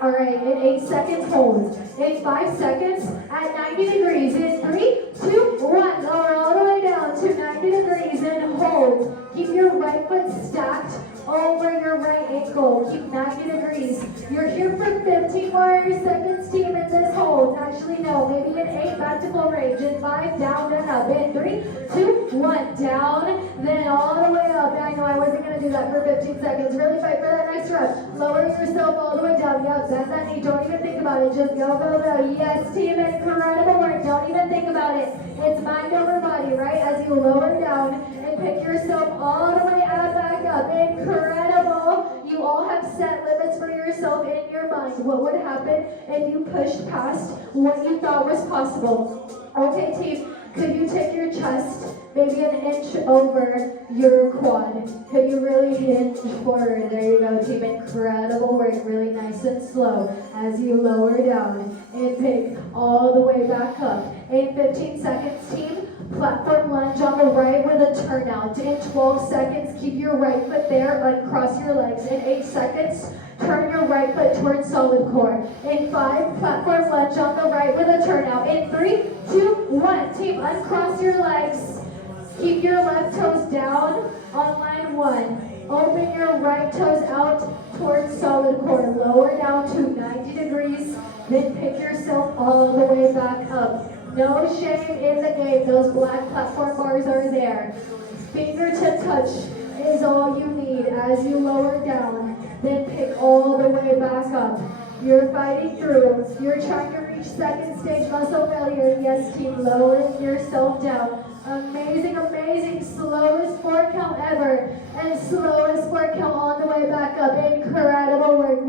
All right, in 8 seconds, hold. In 5 seconds, at 90 degrees. In 3, 2, 1, lower all the way down to 90 degrees and hold. Keep your right foot stacked over your right ankle. Keep 90 degrees. You're here for 15 more seconds, team, in this hold. Actually, no, maybe in 8, back to full range. In 5, down, then up. In 3, 2, 1, down, then all the way up. I know I wasn't going to do that for 15 seconds. Really fight for that next rep. Lower yourself all the way down. Yep, bend that knee. Don't even think about it. Just go, go, go. Yes, team, incredible work. Don't even think about it. It's mind over body, right? As you lower down and pick yourself all the way back up. Incredible. You all have set limits for yourself in your mind. What would happen if you pushed past what you thought was possible? Okay, team, could you take your chest maybe an inch over your quad? Could you really hinge forward? There you go, team. Incredible work. Really nice and slow as you lower down and pick all the way back up. In 15 seconds, team, platform lunge on the right with a turnout. In 12 seconds, keep your right foot there, uncross your legs. In 8 seconds, turn your right foot towards solid core. In 5, platform lunge on the right with a turnout. In 3, 2, 1, team, uncross your legs. Keep your left toes down on line 1. Open your right toes out towards solid core. Lower down to 90 degrees. Then pick yourself all the way back up. No shame in the game. Those black platform bars are there. Fingertip touch is all you need as you lower down. Then pick all the way back up. You're fighting through. You're trying to reach second stage muscle failure. Yes, team, lowering yourself down. Amazing, amazing. Slowest 4 count ever. And slowest 4 count on the way back up. Incredible work.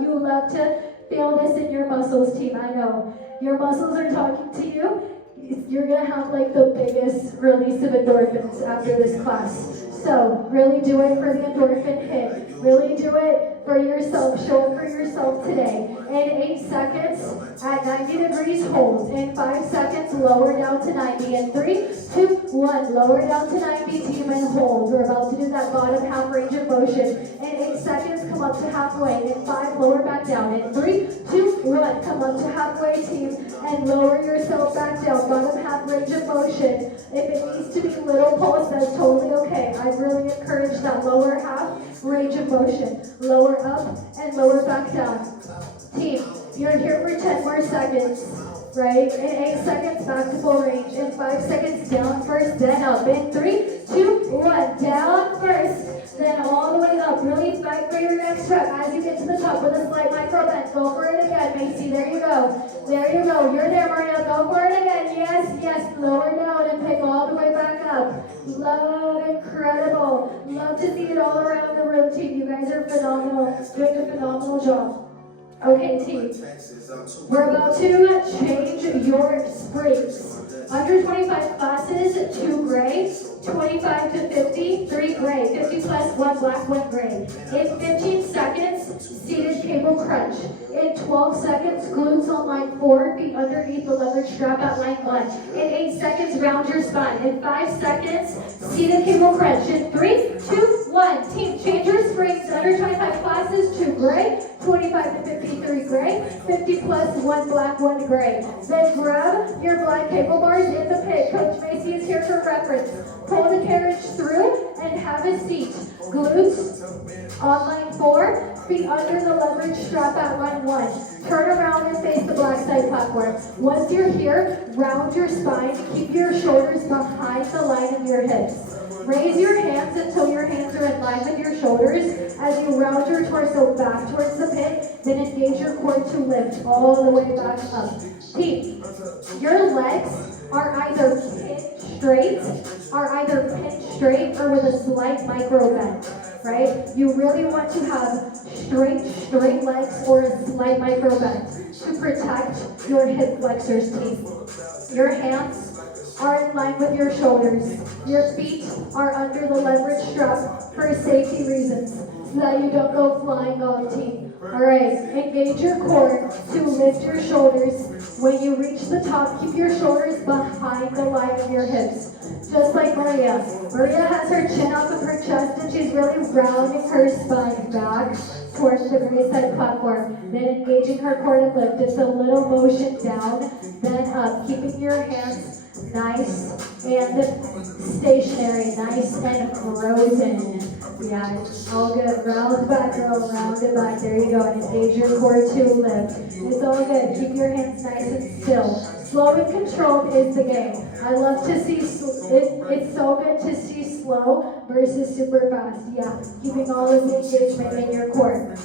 You love to feel this in your muscles, team. I know. Your muscles are talking to you. You're going to have like the biggest release of endorphins after this class. So really do it for the endorphin hit. Really do it for yourself. Show it for yourself today. In 8 seconds, at 90 degrees, hold. In 5 seconds, lower down to 90. In 3, 2, 1, lower down to 90, team, and hold. We're about to do that bottom half range of motion. In 8 seconds, come up to halfway. In 5, lower back down. In 3, 2, 1, come up to halfway, team, and lower yourself back down. Bottom half range of motion. If it needs to be little pulse, that's totally okay. I really encourage that lower half range of motion. Lower up and lower back down. Team, you're here for 10 more seconds, right? In 8 seconds, back to full range. In 5 seconds, down first, then up. In 3, 2, 1, down first, then all the way up. Really fight for your next rep as you get to the top with a slight micro bend. Go for it again, Macy. There you go. There you go. You're there, Maria. Go for it again. Yes, yes. Lower down and pick all the way back up. Love, incredible. Love to see it all around the room, team. You guys are phenomenal. Doing a phenomenal job. Okay, team. We're about to change your springs. Under 25 classes, 2 gray. 25 to 50, 3 gray. 50 plus 1 black, 1 gray. In 15 seconds, seated cable crunch. In 12 seconds, glutes on line 4, feet underneath the leverage strap at line 1. In 8 seconds, round your spine. In 5 seconds, seated cable crunch. In 3, 2, 1. Team, change your springs. Under 25 classes, 2 gray. 25 to 53 gray, 50 plus 1 black, 1 gray. Then grab your black cable bars in the pit. Coach Macy is here for reference. Pull the carriage through and have a seat. Glutes on line 4, feet under the leverage strap at line 1. Turn around and face the black side platform. Once you're here, round your spine. Keep your shoulders behind the line of your hips. Raise your hands until your hands are in line with your shoulders as you round your torso back towards the pit, then engage your core to lift all the way back up. Team, your legs are either pinned straight or with a slight micro bend, right? You really want to have straight legs or a slight micro bend to protect your hip flexors, team. Your hands are in line with your shoulders. Your feet are under the leverage strap for safety reasons, so that you don't go flying off, team. Alright, engage your core to lift your shoulders. When you reach the top, keep your shoulders behind the line of your hips. Just like Maria. Maria has her chin off of her chest and she's really rounding her spine back towards the gray side platform. Then engaging her core to lift. It's a little motion down, then up. Keeping your hands nice and stationary, nice and frozen. Yeah, all good. Round back, girl, round it back. There you go. And engage your core to lift. It's all good. Keep your hands nice and still. Slow and controlled is the game. I love to see, it's so good to see slow versus super fast. Yeah, keeping all of the engagement in your core.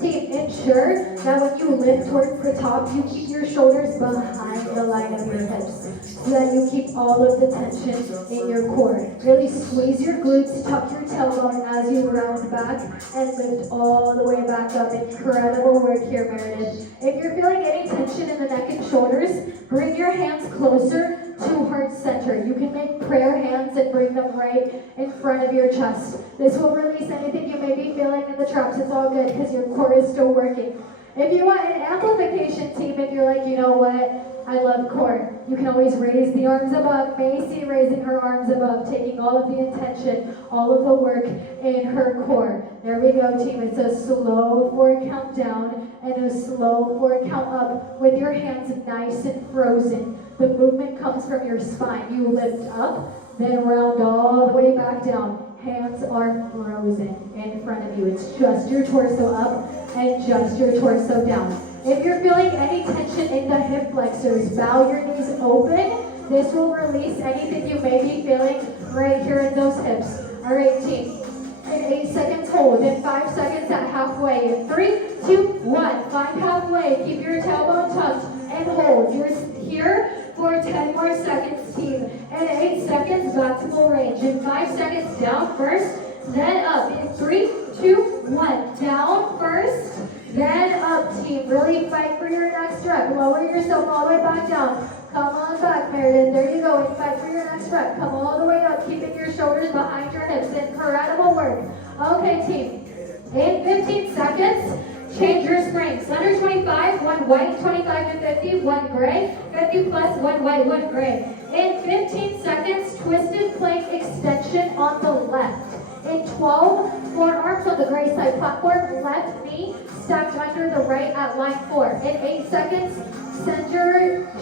Team, ensure that when you lift towards the top, you keep your shoulders behind the line of your hips so that you keep all of the tension in your core. Really squeeze your glutes, tuck your tailbone as you round back and lift all the way back up. Incredible work here, Meredith. If you're feeling any tension in the neck and shoulders, bring your hands closer to heart center. You can make prayer hands and bring them right in front of your chest. This will release anything you may be feeling in the traps. It's all good because your core is still working. If you want an amplification, team, if you're like, you know what, I love core, you can always raise the arms above. Macy raising her arms above, taking all of the intention, all of the work in her core. There we go, team. It's a slow 4 count down and a slow 4 count up with your hands nice and frozen. The movement comes from your spine. You lift up, then round all the way back down. Hands are frozen in front of you. It's just your torso up and just your torso down. If you're feeling any tension in the hip flexors, bow your knees open. This will release anything you may be feeling right here in those hips. All right, team. In 8 seconds, hold. In 5 seconds at halfway. In 3, 2, 1. Find halfway. Keep your tailbone tucked and hold. You're here for 10 more seconds, team. In 8 seconds, back to full range. In 5 seconds, down first, then up. In 3, 2, 1. Down first, then up, team. Really fight for your next rep. Lower yourself all the way back down. Come on back, Meredith. There you go. And fight for your next rep. Come all the way up, keeping your shoulders behind your hips. Incredible work. Okay, team. In 15 seconds, change your springs. Under 25, 1 white. 25 to 50, 1 gray. 50 plus 1 white, 1 gray. In 15 seconds, twisted plank extension on the left. In 12, forearms on the gray side platform, left knee stacked under the right at line 4. In 8 seconds,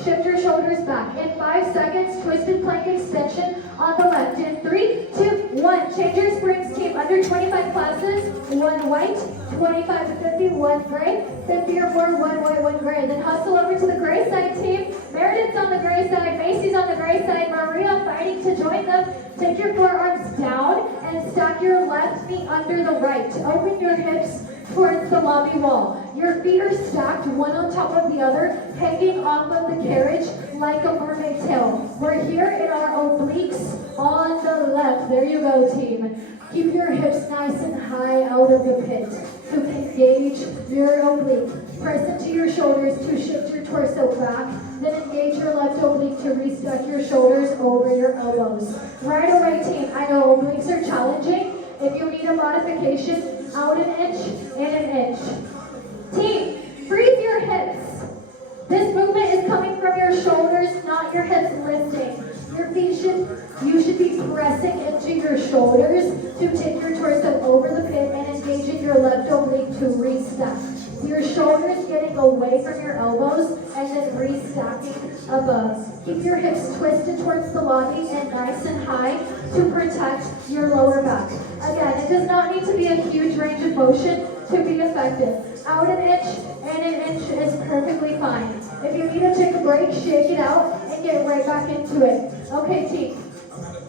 shift your shoulders back. In 5 seconds, twisted plank extension on the left. In 3, 2, 1, change your springs, team. Under 25 classes, 1 white, 25 to 50, 1 gray, 50 or more, 1 white, 1 gray. Then hustle over to the gray side, team. Meredith's on the gray side, Macy's on the gray side, Maria fighting to join them. Take your forearms down and stack your left knee under the right. Open your hips towards the lobby wall. Your feet are stacked one on top of the other, hanging off of the carriage like a mermaid tail. We're here in our obliques on the left. There you go, team. Keep your hips nice and high out of the pit to engage your oblique. Press into your shoulders to shift your torso back. Then engage your left oblique to restack your shoulders over your elbows. Right away, team. I know obliques are challenging. If you need a modification, out an inch and an inch. Team, breathe your hips. This movement is coming from your shoulders, not your hips lifting. You should be pressing into your shoulders to take your torso over the pit and engaging your left oblique to restack. Your shoulders getting away from your elbows and then restacking above. Keep your hips twisted towards the lobby and nice and high to protect your lower back. Again, it does not need to be a huge range of motion to be effective. Out an inch and an inch is perfectly fine. If you need to take a break, shake it out and get right back into it. Okay, team.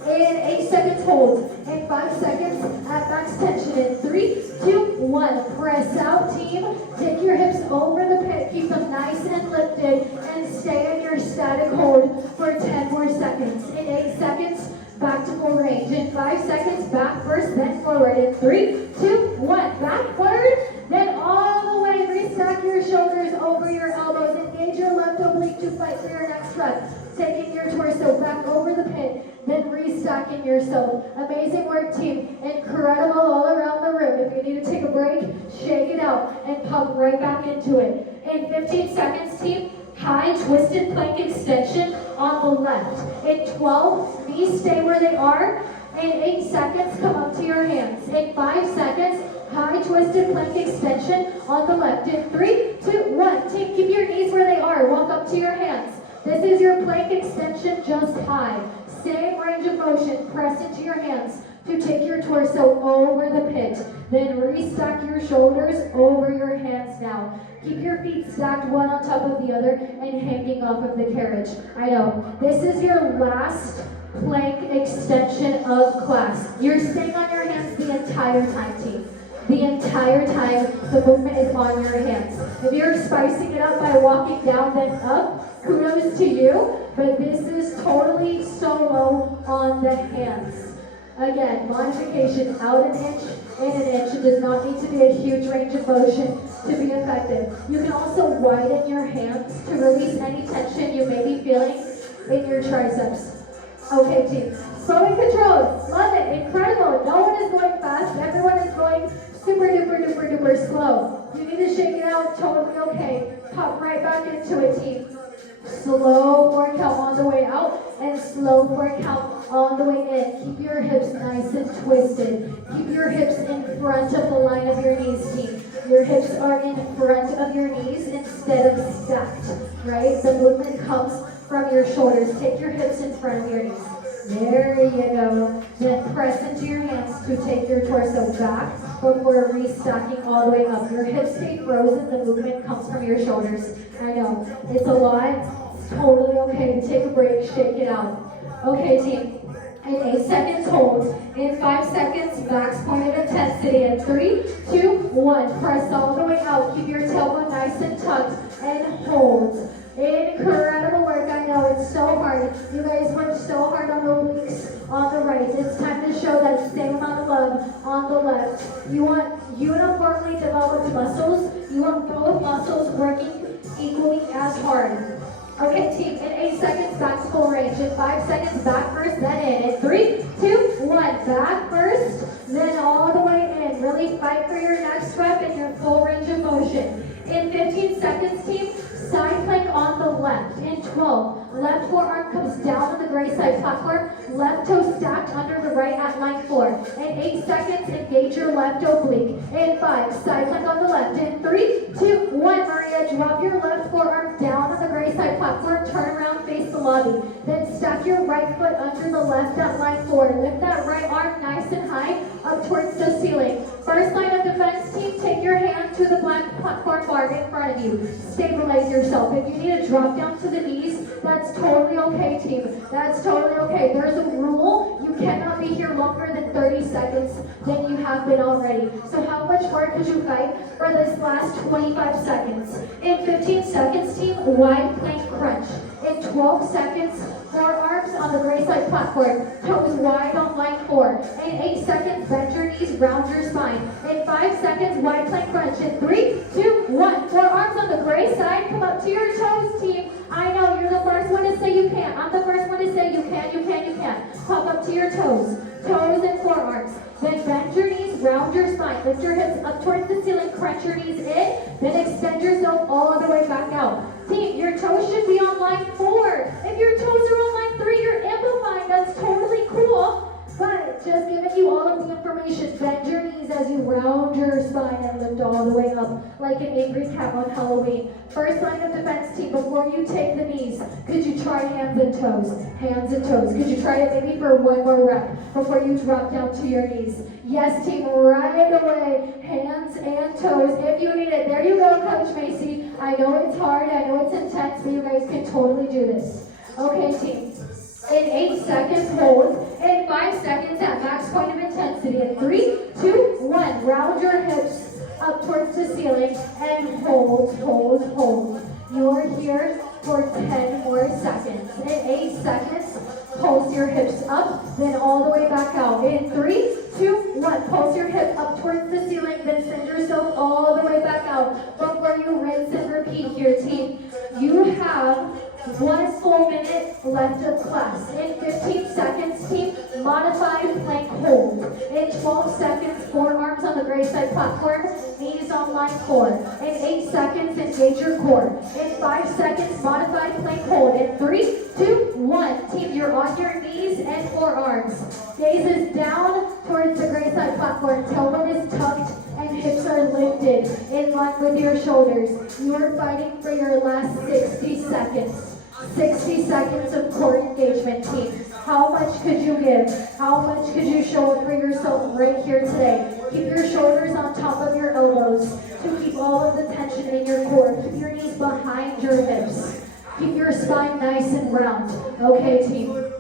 In 8 seconds, hold. In 5 seconds, at max tension. In 3, 2, 1. Press out, team. Take your hips over the pit. Keep them nice and lifted. And stay in your static hold for 10 more seconds. In 8 seconds, back to full range. In 5 seconds, back first, then forward. In 3, 2, 1. Back forward, then all the way. Restack your shoulders over your elbows. Engage your left oblique to fight for your next rep. Taking your torso back over the pit, then restacking yourself. Amazing work, team. Incredible all around the room. If you need to take a break, shake it out and pop right back into it. In 15 seconds, team, high twisted plank extension on the left. In 12, knees stay where they are. In 8 seconds, come up to your hands. In 5 seconds, high twisted plank extension on the left. In 3, 2, 1. Team, keep your knees where they are. Walk up to your hands. This is your plank extension, just high. Same range of motion. Press into your hands to take your torso over the pit. Then restack your shoulders over your hands now. Keep your feet stacked one on top of the other and hanging off of the carriage. I know. This is your last plank extension of class. You're staying on your hands the entire time, team. The entire time the movement is on your hands. If you're spicing it up by walking down then up, kudos to you, but this is totally solo on the hands. Again, modification out an inch and an inch. It does not need to be a huge range of motion to be effective. You can also widen your hands to release any tension you may be feeling in your triceps. Okay, team. Slow and controlled. Love it. Incredible. No one is going fast. Everyone is going super duper duper duper slow. You need to shake it out. Totally okay. Pop right back into it, team. Slow for a count on the way out and slow for a count on the way in. Keep your hips nice and twisted. Keep your hips in front of the line of your knees, team. Your hips are in front of your knees instead of stacked, right? The movement comes from your shoulders. Take your hips in front of your knees. There you go. Then press into your hands to take your torso back before restacking all the way up. Your hips stay frozen. The movement comes from your shoulders. I know. It's a lot. It's totally okay to take a break. Shake it out. Okay, team. In 8 seconds, hold. In 5 seconds, max point of intensity. In 3, 2, 1. Press all the way out. Keep your tailbone nice and tucked and hold. Incredible work. I know it's so hard. You guys worked so hard on the obliques on the right. It's time to show that same amount of love on the left. You want uniformly developed muscles. You want both muscles working equally as hard. Okay, team, in 8 seconds, back to full range. In 5 seconds, back first, then in. In 3, 2, 1. Back first, then all the way in. Really fight for your next rep and your full range of motion. In 15 seconds, team, side plank on the left. In 12, left forearm comes down on the gray side platform, left toe stacked under the right at line 4. In 8 seconds, engage your left oblique. In 5, side plank on the left. In 3, 2, 1, Maria, drop your left forearm down on the gray side platform, turn around, face the lobby. Then stack your right foot under the left at line 4. Lift that right arm nice and high up towards the ceiling. First line of defense, team, take your hand to the black platform bar in front of you. Stabilize yourself. If you need to drop down to the knees, that's totally okay, team. That's totally okay. There's a rule. You cannot be here longer than 30 seconds than you have been already. So how much more could you fight for this last 25 seconds? In 15 seconds, team, wide plank crunch. In 12 seconds, forearms on the gray side platform, toes wide on line 4. In 8 seconds, bend your knees, round your spine. In 5 seconds, wide plank crunch. In 3, 2, 1, forearms on the come up to your toes, team. I know you're the first one to say you can't. I'm the first one to say you can, you can, you can. Pop up to your toes. Toes and forearms. Then bend your knees, round your spine. Lift your hips up towards the ceiling, crunch your knees in. Then extend yourself all the way back out. Team, your toes should be on line 4. If your toes are on line 3, you're amplifying. That's totally cool. But just giving you all of the information. Bend your knees as you round your spine and lift all the way up like an angry cat on Halloween. First line of defense, team, before you take the knees, could you try hands and toes? Hands and toes. Could you try it maybe for one more rep before you drop down to your knees? Yes, team, right away. Hands and toes if you need it. There you go, Coach Macy. I know it's hard, I know it's intense, but you guys can totally do this. Okay, team. In 8 seconds, hold. In 5 seconds, at max point of intensity. In 3, 2, 1. Round your hips up towards the ceiling and hold, hold, hold. You're here for 10 more seconds. In 8 seconds, pulse your hips up, then all the way back out. In 3, 2, 1. Pulse your hip up towards the ceiling, then send yourself all the way back out. Before you rinse and repeat here, team. You have 1 full minute left of class. In 15 seconds, team, modified plank hold. In 12 seconds, forearms on the gray side platform, knees on line 4. In 8 seconds, engage your core. In 5 seconds, modified plank hold. In 3, 2, 1. Team, you're on your knees and forearms. Gaze is down towards the gray side platform. Tailbone is tucked and hips are lifted in line with your shoulders. You are fighting for your last 60 seconds. 60 seconds of core engagement, team. How much could you give? How much could you show up for yourself right here today? Keep your shoulders on top of your elbows to keep all of the tension in your core. Keep your knees behind your hips. Keep your spine nice and round. Okay, team.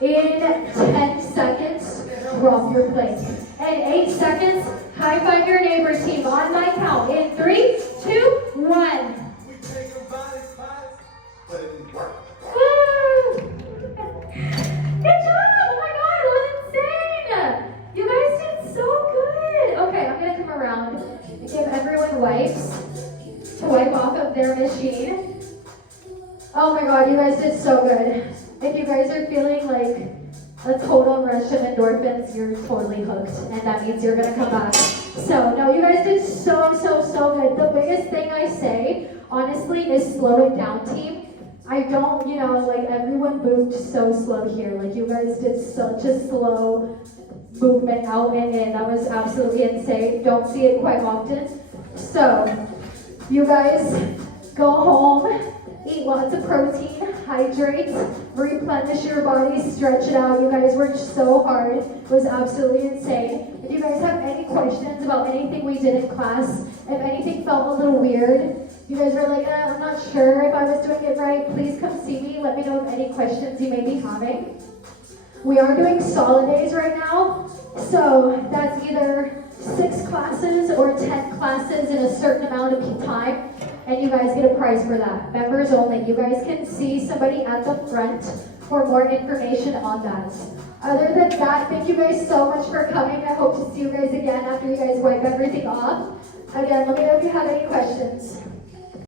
In 10 seconds, drop your plank. In 8 seconds, high five your neighbor, team. On my count. In 3, 2, 1. Woo! Good job! Oh my god, that was insane! You guys did so good! Okay, I'm gonna come around and give everyone wipes to wipe off of their machine. Oh my god, you guys did so good. If you guys are feeling like a total rush of endorphins, you're totally hooked, and that means you're gonna come back. So, no, you guys did so good. The biggest thing I say, honestly, is slow it down, team. I don't, like everyone moved so slow here. Like you guys did such a slow movement out and in. That was absolutely insane. Don't see it quite often. So, you guys go home, eat lots of protein, hydrate, replenish your body, stretch it out. You guys worked so hard. It was absolutely insane. If you guys have any questions about anything we did in class, if anything felt a little weird, you guys were like, I'm not sure if I was doing it right, please come see me. Let me know of any questions you may be having. We are doing solid days right now, so that's either 6 classes or 10 classes in a certain amount of time, and you guys get a prize for that. Members only. You guys can see somebody at the front for more information on that. Other than that, thank you guys so much for coming. I hope to see you guys again after you guys wipe everything off. Again, let me know if you have any questions.